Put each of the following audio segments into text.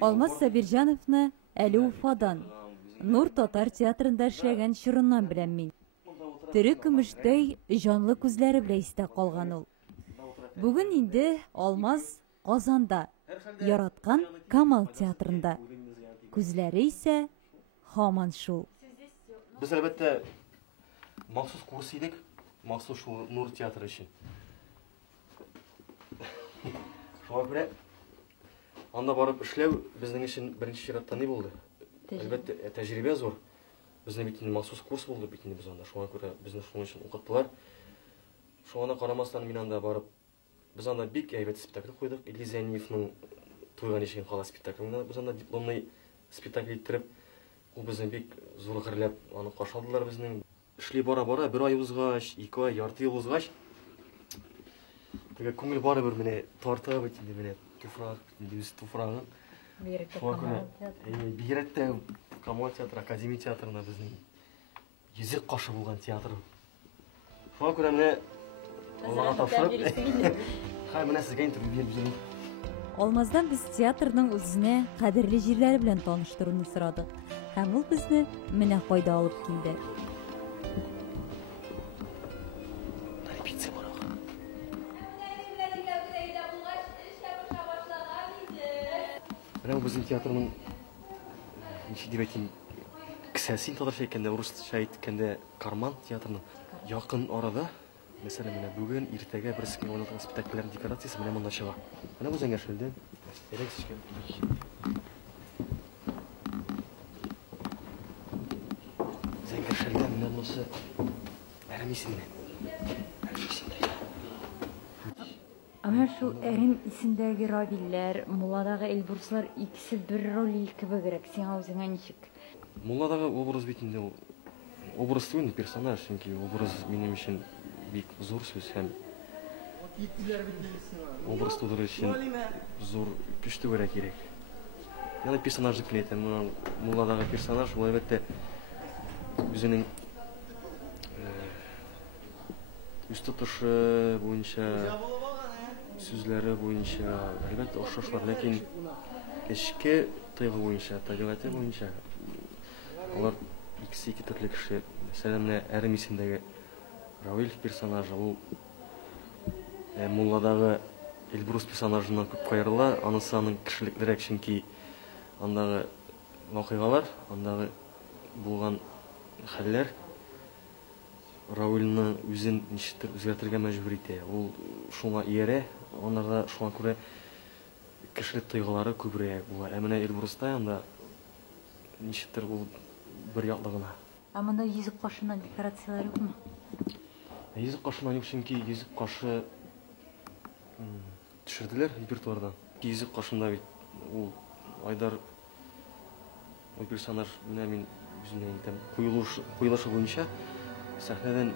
Алмаз Сабиржановны әле Уфадан, Нур татар театрында эшләгән чорыннан беләм мин. Тере көмештәй җанлы күзләре белән истә калган ул. Бүген инде Алмаз Казанда, яраткан Камал театрында. Күзләре исә һаман шул. Без әлбәттә махсус курс идек, махсус шул Нур театры өчен. Шуңа күрә анда барып эшләү безнең өчен беренче чиратта ни булды? Әлбәттә, тәҗрибә зур. Безнең бит инде махсус курс булды бит инде без анда. Шуңа күрә безне шуның өчен укыттылар. Шуңа карамастан мин анда барып, без анда бик әйбәт спектакль куйдык. Илгиз Зәниевның Туйган ишеген кала спектаклендә без анда дипломный спектакль иттереп, ул безне бик зур хәрләп аны кашладылар безнең. Эшли бара-бара, бер ай узгач, 2 ай, ярты ел узгач, теге күңел барыбер менә тарта бит инде менә туфрак, үз туфрагы. Бигрәк тә Камал театры, Академия театрында безнең йөзек кашы булган театр. Шуңа күрә менә Аллага тапшырып, һәм менә сезгә интервью биреп җибәрим. Алмаздан без театрның үзенә кадерле җирләре белән таныштыруны сорадык. Һәм ул безне менә кайда алып килде. Менә безнең театрның ничек дип әйтим, кесәсен татарча әйткәндә, урысча әйткәндә Карман театрының якын арада, мәсәлән, менә бүген иртәгә берсе уйнаган спектакльләрнең декорациясе менә монда чыга. Менә бу Зәңгәшелдән. Зәңгәшелдән менә монысы Әрмисеннән. Ана шул Әрим исендәге Равилләр, Мулладагы Эльбруслар икесе бер роль кебегрәк. Сиңа үзеңә ничек? Мулладагы образ бит инде ул образ түгел, персонаж, чөнки образ минем өчен бик зур сүз һәм образ тудыру өчен зур көч түгәрәк кирәк. Яны персонажны әйтәм, Мулладагы персонаж ул әлбәттә үзенең үз тотышы буенча, сүзләре буенча әлбәттә охшашлар, ләкин эчке тойгы буенча, табигате буенча алар икесе ике төрле кеше. Мәсәлән, Әрим исемендәге Равил персонажы ул Мулладагы Эльбрус персонажыннан күп кайрыла, анысы аның кешелеклерәк, чөнки андагы вакыйгалар, андагы булган хәлләр Равилны үзен ничектер үзгәртергә мәҗбүр итә. Ул шуңа иярә, анарда шуңа күрә кешелек тойгылары күбрәк була. Ә менә Эльбруста анда ничектер ул бер яклы гына. Ә монда йөзек кашыннан декорацияләр юкмы? Йөзек кашыннан юк, чөнки йөзек кашы төшерделәр репертуардан. Йөзек кашында бит ул Айдар ул персонаж менә мин үземнән әйтәм, куелышы буенча сәхнәдән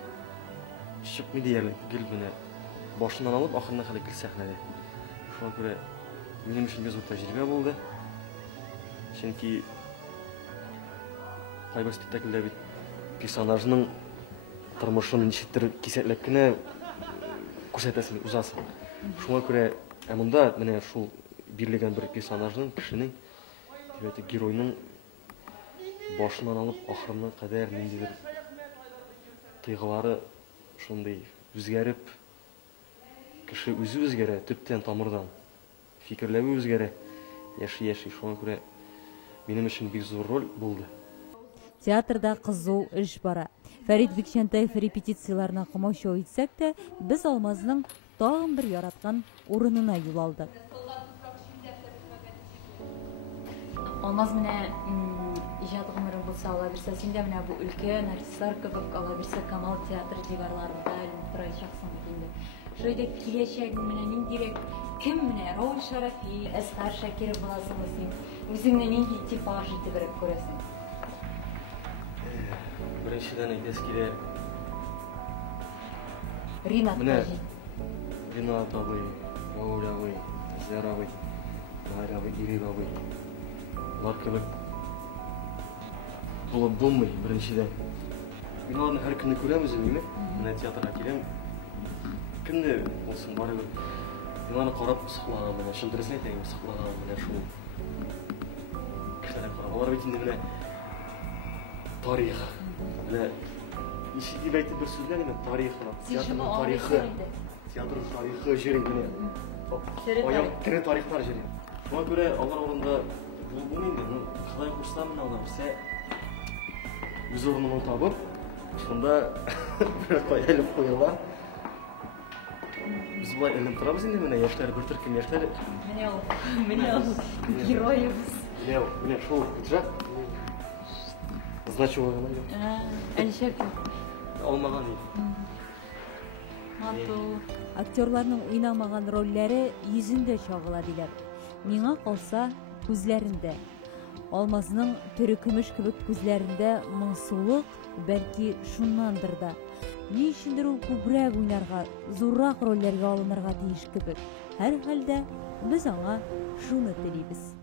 чыкмый диярлек, гел менә башыннан алып ахырына хәле гел сәхнәдә. Шуңа күрә минем өчен бик зур тәҗрибә булды. Чөнки кайбер спектакльдә бит персонажның тормышын ничектер кисәтләп кенә күрсәтәсең, узасың. Шуңа күрә монда менә шул бирелгән бер персонажның, кешенең, геройның башыннан алып ахырына кадәр ниндидер тойгылары шундый үзгәреп, кеше үзе үзгәрә, төптән тамырдан, фикерләве үзгәрә, яши. Шуңа күрә минем өчен бик зур роль булды. Театрда кызу эш бара. Фәрит Бикчәнтәев репетицияләрне комачау итсәк тә, без Алмазның тагын бер яраткан урынына юл алдык. Алмаз менә иҗат гомере булса, ала бирсә, син дә менә бу өлкән артистлар кебек ала бирсә, Камал театры диварларында торачаксың бит инде. Шуйда киләчәк менә ниндирәк, кем менә Равил Шарафи, Әсгар Шакиров буласыңмы син? Үзеңне нинди типаж итебрәк күрәсең? Беренчедән әйтәс килә. Ринат абый, Равил абый, Зәр абый, Гайр абый, Ирек абый. Алар кебек булып булмый беренчедән. Мин аларны һәр көнне күрәм үземне. Менә театрга киләм. Көнне булсын барыбер. Мин аны карап сыклаган, менә шул дөресен әйтәм, сыклаган менә шул Алар бит инде менә тарих. Менә иши дип әйтеп бер сүзләр инде тарих, театрның тарихы. Театрның тарихы җыри менә. Аяк тере тарихлар җыри. Шуңа күрә алар урында бу инде, Ходай кушса менә алар берсе үз урынын табып, шунда бер каялып куялар. Biz bu elim tarafız indi mi ne yaşlar bir Türk'ün yaşlar. Менә ул героебыз. Ne şu kıtrak. Значу olmagan. Әлшәк. Olmagan değil. Матур. Актерларның уйнамаган рольләре йөзендә чагыла диләр. Миңа калса күзләрендә. Алмазның төрі көмеш кебек күзләрендә моңсулык, бәлки шуннандыр да. Ни өчендер ул күбрәк уйнарга, зуррак рольләргә алынырга тиеш кебек. Һәр хәлдә без аңа шуны телибез.